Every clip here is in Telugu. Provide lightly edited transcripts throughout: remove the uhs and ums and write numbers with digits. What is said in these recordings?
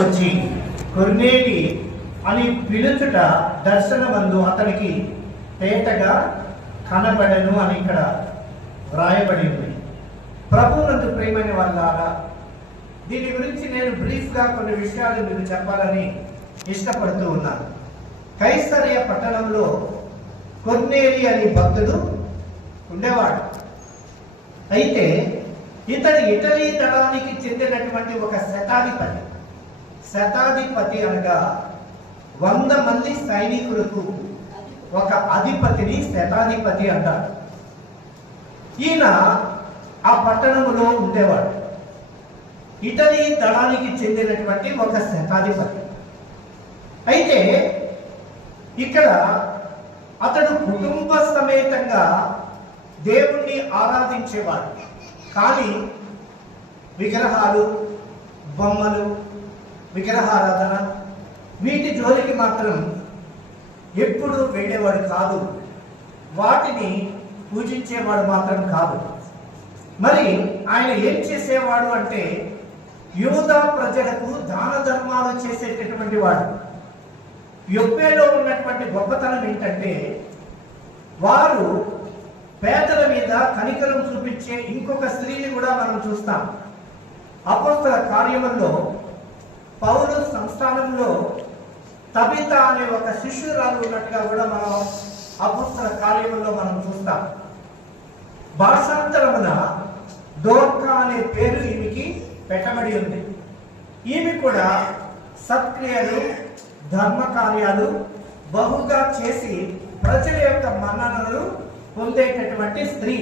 వచ్చి కొర్నేలి అని పిలుచుట దర్శనమందు అతనికి తేటగా కనబడెను అని ఇక్కడ వ్రాయబడి ఉంది. ప్రభువునందు ప్రియమైన వాళ్ళారా, దీని గురించి నేను బ్రీఫ్గా కొన్ని విషయాలు మీకు చెప్పాలని ఇష్టపడుతూ ఉన్నాను. కైసరయ పట్టణంలో కొర్నేలి అనే భక్తుడు ఉండేవాడు. అయితే ఇతడు ఇటలీ దళానికి చెందినటువంటి ఒక శతాధిపతి అనగా 100 మంది సైనికులకు ఒక అధిపతిని శతాధిపతి అంటారు. ఈయన ఆ పట్టణంలో ఉండేవాడు. ఇటలీ దళానికి చెందినటువంటి ఒక శతాధిపతి. అయితే ఇక్కడ అతడు కుటుంబ సమేతంగా దేవుణ్ణి ఆరాధించేవాడు. కానీ విగ్రహాలు, బొమ్మలు, విగ్రహారాధన వీటి జోలికి మాత్రం ఎప్పుడు వెళ్ళేవాడు కాదు. వాటిని పూజించేవాడు మాత్రం కాదు. మరి ఆయన ఏం చేసేవాడు అంటే యూదా ప్రజలకు దాన ధర్మాలు చేసేటటువంటి వాడు. యొప్పేలో ఉన్నటువంటి గొప్పతనం ఏంటంటే వారు పేదల మీద కనికరం చూపించే ఇంకొక స్త్రీని కూడా మనం చూస్తాం. అపోస్తల కార్యముల్లో పౌలు సంస్థానంలో తబిత అనే ఒక శిష్యురాలు ఉన్నట్టుగా కూడా మనం అపోస్తల కార్యముల్లో మనం చూస్తాం. భాషాంతరమున దోర్కా అనే పేరు ఈమెకి పెట్టబడి ఉంది. ఈమె కూడా సత్క్రియలు, ధర్మ కార్యాలు బహుగా చేసి ప్రజల యొక్క మన్ననలు పొందేటటువంటి స్త్రీ.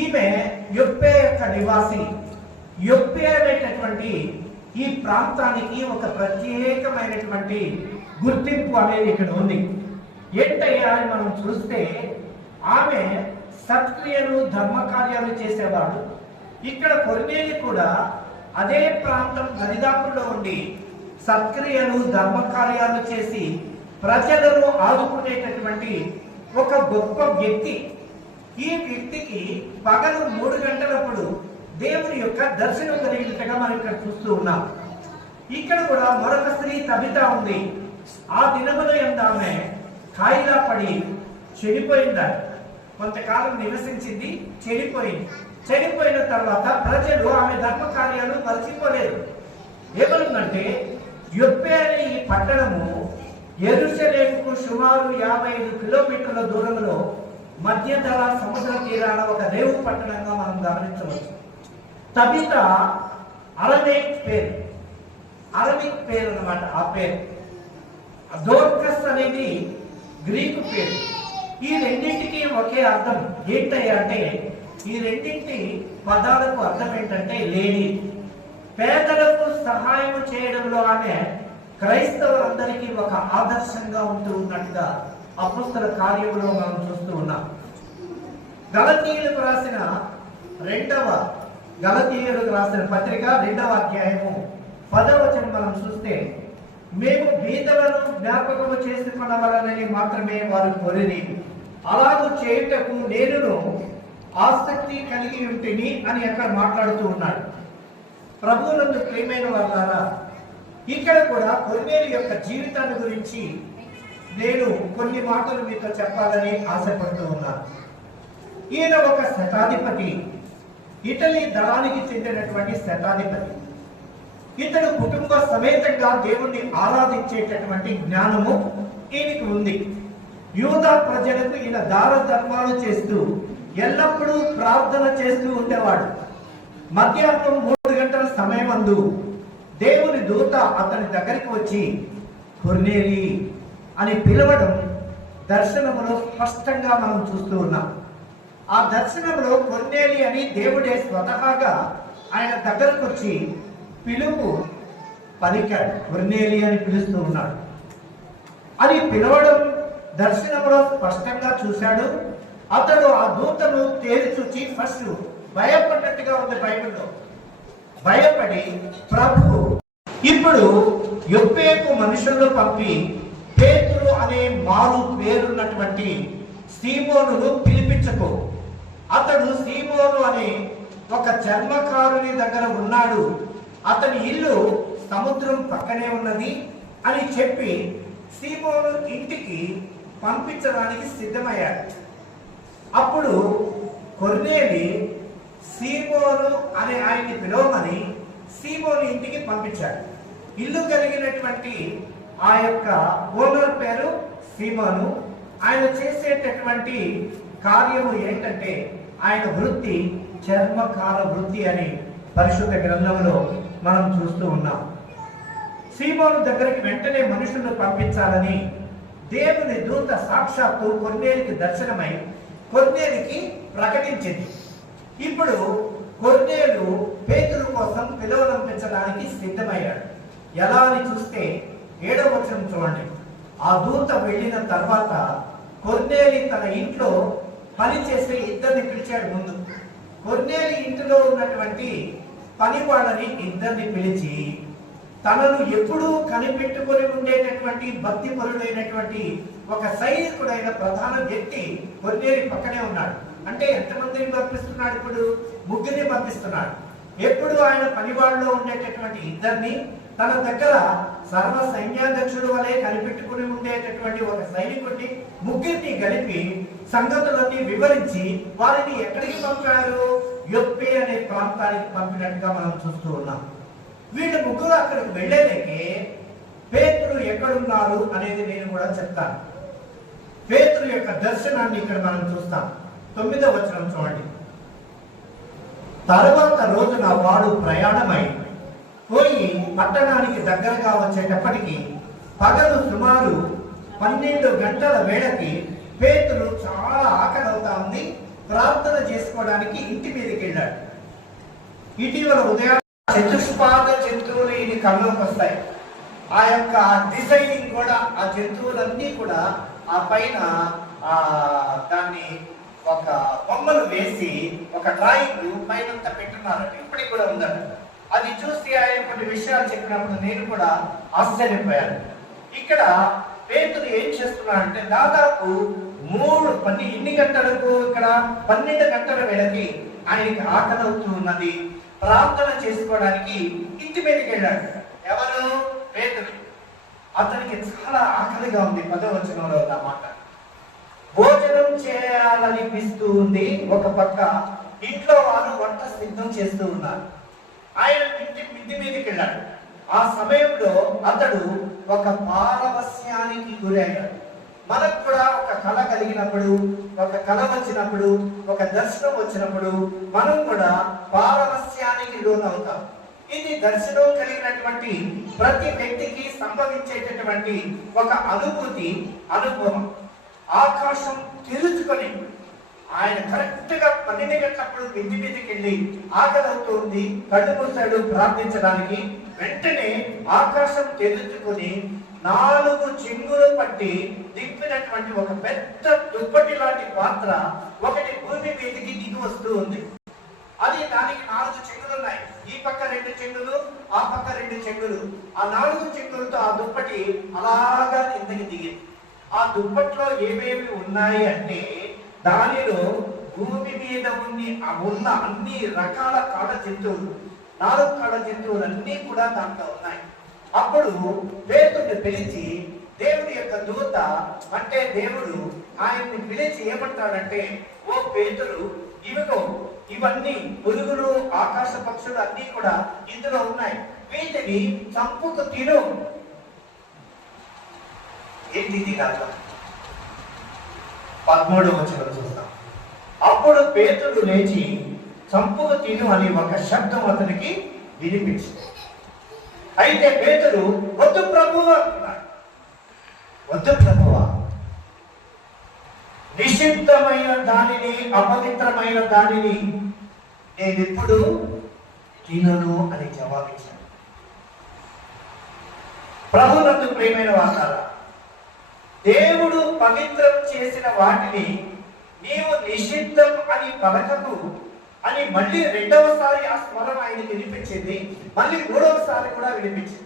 ఈమె యొప్పే యొక్క నివాసి. యొప్పే అనేటటువంటి ఈ ప్రాంతానికి ఒక ప్రత్యేకమైనటువంటి గుర్తింపు అనేది ఇక్కడ ఉంది. ఏంటయ్యా అని మనం చూస్తే ఆమె సత్క్రియలు, ధర్మ కార్యాలు చేసేవాడు. ఇక్కడ కొర్నేలి కూడా అదే ప్రాంతం దరిదాపుల్లో ఉండి సత్క్రియలు, ధర్మ కార్యాలు చేసి ప్రజలను ఆదుకునేటటువంటి ఒక గొప్ప వ్యక్తి. ఈ వ్యక్తికి పగలు 3 గంటలప్పుడు దేవుని యొక్క దర్శనం కలిగినట్టుగా మనం ఇక్కడ చూస్తూ ఉన్నాం. ఇక్కడ కూడా మరొక స్త్రీ తబిత ఉంది. ఆ దినములో ఆమె కాయిలా పడి చెడిపోయిందా, కొంతకాలం నివసించింది, చెడిపోయింది. చెడిపోయిన తర్వాత ప్రజలు ఆమె ధర్మ కార్యాలు మర్చిపోలేదు. ఏమనుందంటే యొప్పే అనే ఈ పట్టణము యెరూషలేముకు సుమారు 55 కిలోమీటర్ల దూరంలో మధ్యధర సముద్ర తీరాన ఒక రేవు పట్టణంగా మనం గమనించవచ్చు. తబిత అరమిక్ పేరు అన్నమాట. ఆ పేరు దోర్కస్ అనేది గ్రీకు పేరు. ఈ రెండింటికి ఒకే అర్థం. ఏంటయ్యా అంటే ఈ రెండింటి పదాలకు అర్థం ఏంటంటే లేడీ. పేదలకు సహాయం చేయడంలో ఆమె క్రైస్తవులందరికీ ఒక ఆదర్శంగా ఉంటూ ఉన్నట్టుగా అపోస్తల కార్యములో మనం చూస్తూ ఉన్నాం. గలతీయులకు రాసిన పత్రిక 2వ అధ్యాయము 10వ వచనం మనం చూస్తే మేము బీదలను జ్ఞాపకము చేసుకున్నవలనని మాత్రమే వారు కోరిరి, అలాగూ చేయుటకు నేను ఆసక్తి కలిగి ఉంటిని అని అక్కడ మాట్లాడుతూ ఉన్నాడు. ప్రభువునందు ప్రియమైన వాళ్ళారా, ఇక్కడ కూడా కొర్నేలి యొక్క జీవితాన్ని గురించి నేను కొన్ని మాటలు మీతో చెప్పాలని ఆశపడుతూ ఉన్నాను. ఈయన ఒక శతాధిపతి, ఇటలీ దళానికి చెందినటువంటి శతాధిపతి. ఇతడు కుటుంబ సమేతంగా దేవుణ్ణి ఆరాధించేటటువంటి జ్ఞానము ఈయనకి ఉంది. యూదా ప్రజలకు ఈయన దాన ధర్మాలు చేస్తూ ఎల్లప్పుడూ ప్రార్థన చేస్తూ ఉండేవాడు. మధ్యాహ్నం 3 గంటల సమయమందు దేవుని దూత అతని దగ్గరికి వచ్చి కొర్నేలి అని పిలవడం దర్శనములో స్పష్టంగా మనం చూస్తూ ఉన్నాం. ఆ దర్శనంలో కొర్నేలి అని దేవుడే స్వతహాగా ఆయన దగ్గరకు వచ్చి పిలుపు పలికాడు. కొర్నేలి అని పిలుస్తూ ఉన్నాడు. అది పిలవడం దర్శనంలో స్పష్టంగా చూశాడు. అతడు ఆ దూతను తేరి చూచి ఫస్ట్ భయపడ్డట్టుగా ఉంది బైబిల్లో. భయపడి ప్రభు ఇప్పుడు యొప్పేకు మనుషులను పంపి పేతురు అనే మారు పేరున్నటువంటి సీమోనును పిలిపించకు, అతడు సీమోను అనే ఒక చర్మకారుని దగ్గర ఉన్నాడు, అతని ఇల్లు సముద్రం పక్కనే ఉన్నది అని చెప్పి సీమోను ఇంటికి పంపించడానికి సిద్ధమయ్యాడు. అప్పుడు కొర్నేలి సీమోను అనే ఆయన్ని పిలవమని సీమోను ఇంటికి పంపించాడు. ఇల్లు కలిగినటువంటి ఆ యొక్క ఓనర్ పేరు సీమోను. ఆయన చేసేటటువంటి కార్యము ఏంటంటే ఆయన వృత్తి చర్మకార వృత్తి అని పరిశుద్ధ గ్రంథంలో మనం చూస్తూ ఉన్నాం. సీమోను దగ్గరికి వెంటనే మనుషులను పంపించాలని దేవుని దూత సాక్షాత్తు కొర్నేలికి దర్శనమై కొర్నేలికి ప్రకటించింది. ఇప్పుడు కొర్నేలు పేతురు కోసం పిలువనంపించడానికి సిద్ధమయ్యాడు. ఎలా అని చూస్తే 7వ వచనం చూడండి. ఆ దూత వెళ్ళిన తర్వాత కొర్నేలి తన ఇంట్లో పనిచేసే ఇద్దరిని పిలిచాడు. ముందు కొర్నేలి ఇంటిలో ఉన్నటువంటి పని వాళ్ళని ఇద్దరిని పిలిచి తనను ఎప్పుడూ కనిపెట్టుకొని ఉండేటటువంటి భక్తి పరుడైనటువంటి ఒక సైనికుడైన ప్రధాన వ్యక్తి కొర్నేలి పక్కనే ఉన్నాడు. అంటే ఎంతమందిని పంపిస్తున్నాడు? ఇప్పుడు 3 పంపిస్తున్నాడు. ఎప్పుడు ఆయన పనివాళ్ళలో ఉండేటటువంటి ఇద్దరిని తన దగ్గర సర్వ సైన్యాధ్యక్షుడు వలె కనిపెట్టుకుని ఉండేటటువంటి ఒక సైనికుడిని 3 కలిపి సంగతులన్నీ వివరించి వారిని ఎక్కడికి పంపారు? యొప్పే అనే ప్రాంతానికి పంపినట్టుగా మనం చూస్తూ ఉన్నాం. వీళ్ళు 3 అక్కడికి వెళ్ళేలేకే పేతురు ఎక్కడున్నారు అనేది నేను కూడా చెప్తాను. పేతురు యొక్క దర్శనాన్ని ఇక్కడ మనం చూస్తాం. 9వ వచనం చూడండి. తరువాత రోజున వాడు ప్రయాణమై పోయి పట్టణానికి దగ్గరగా వచ్చేటప్పటికి పగలు సుమారు 12 గంటల వేళకి పేతురు చాలా ఆకలి అవుతా ఉంది. ప్రార్థన చేసుకోవడానికి ఇంటి మీదకి వెళ్ళాడు. ఇటీవల ఉదయం చతుష్పాద జంతువులు ఇది కళ్ళలోకి వస్తాయి. ఆ యొక్క డిజైనింగ్ కూడా ఆ జంతువులన్నీ కూడా ఆ పైన దాన్ని ఒక బొమ్మలు వేసి ఒక డ్రాయింగ్ పైన పెట్టున్నారు. ఇప్పటికి కూడా ఉందండి. అది చూసి ఆయన కొన్ని విషయాలు చెప్పినప్పుడు నేను కూడా ఆశ్చర్యపోయాను. ఇక్కడ పేతురు ఏం చేస్తున్నాడంటే దాదాపు 3 గంటలకు ఇక్కడ 12 గంటల వేళకి ఆయనకి ఆకలి అవుతూ ఉన్నది. ప్రార్థన చేసుకోవడానికి ఇంటి మీదకి వెళ్ళాడు. ఎవరు? పేతురు. అతనికి చాలా ఆకలిగా ఉంది. 10వ వచనంలో అన్నమాట. భోజనం చేయాలనిపిస్తూ ఉంది. ఒక పక్క ఇంట్లో వారు వంట సిద్ధం చేస్తూ ఉన్నారు. ఆయన ఇంటి మీదకి వెళ్ళాడు. ఆ సమయంలో అతడు ఒక పారవస్యానికి గురయ్యాడు. మనకు కూడా ఒక కళ కలిగినప్పుడు, ఒక కళ వచ్చినప్పుడు, ఒక దర్శనం వచ్చినప్పుడు మనం కూడా పారవస్యానికి లోనవుతాం. ఇది దర్శనం కలిగినటువంటి ప్రతి వ్యక్తికి సంభవించేటటువంటి ఒక అనుభవం. ఆకాశం తెరుచుకొని ఆయన కరెక్ట్ గా 12 గంటలప్పుడు ఇంటి మీదకి వెళ్ళి ఆకలి అవుతుంది, కళ్ళు మూసాడు ప్రార్థించడానికి. వెంటనే ఆకాశం తెరుచుకొని 4 చెంగులు పట్టి దింపినటువంటి ఒక పెద్ద దుప్పటి లాంటి పాత్ర ఒకటి భూమి మీదకి దిగి వస్తూ ఉంది. అది దానికి 4 చెంగులు ఉన్నాయి. ఈ పక్క 2 చెంగులు, ఆ పక్క 2 చెంగులు. ఆ 4 చెంగులతో ఆ దుప్పటి అలాగా కిందకి దిగింది. ఆ దుప్పట్లో ఏమేమి ఉన్నాయి అంటే దానిలో భూమి మీద ఉన్న అన్ని రకాల కాళ్ళ జంతువులు, 4 కాళ్ళ జంతువులన్నీ కూడా దాంట్లో ఉన్నాయి. అప్పుడు పేతురుని పిలిచి దేవుడి యొక్క దూత అంటే దేవుడు ఆయన్ని పిలిచి ఏమంటాడంటే, ఓ పేతురు, ఇవిగో ఇవన్నీ పురుగులు, ఆకాశ పక్షులు అన్నీ కూడా ఇందులో ఉన్నాయి. వీటిని చంపుకు తిను. ఏంటిది కాదు. 13వ వచనం చూస్తాం. అప్పుడు పేతురు లేచి చంపుకు తిను అని ఒక శబ్దం అతనికి వినిపించింది. అయితే పేతురు వద్దు ప్రభువా అంటున్నాడు. వద్దు ప్రభువా, నిషిద్ధమైన దానిని, అపవిత్రమైన దానిని నేనెప్పుడు తినను అని జవాబిచ్చాడు. ప్రభునందు ప్రియమైన వాటారా, దేవుడు పవిత్రం చేసిన వాటిని నీవు నిషిద్ధం అని పలకకు అని మళ్ళీ 2వసారి ఆ స్వరం ఆయన వినిపించింది. మళ్ళీ 3వసారి కూడా వినిపించింది.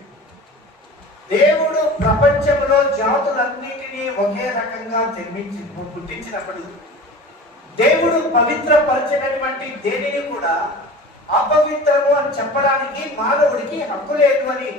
దేవుడు ప్రపంచంలో జాతులన్నిటినీ ఒకే రకంగా పుట్టించినప్పుడు దేవుడు పవిత్రపరిచినటువంటి దేనిని కూడా అపవిత్రము అని చెప్పడానికి మానవుడికి హక్కు లేదు అని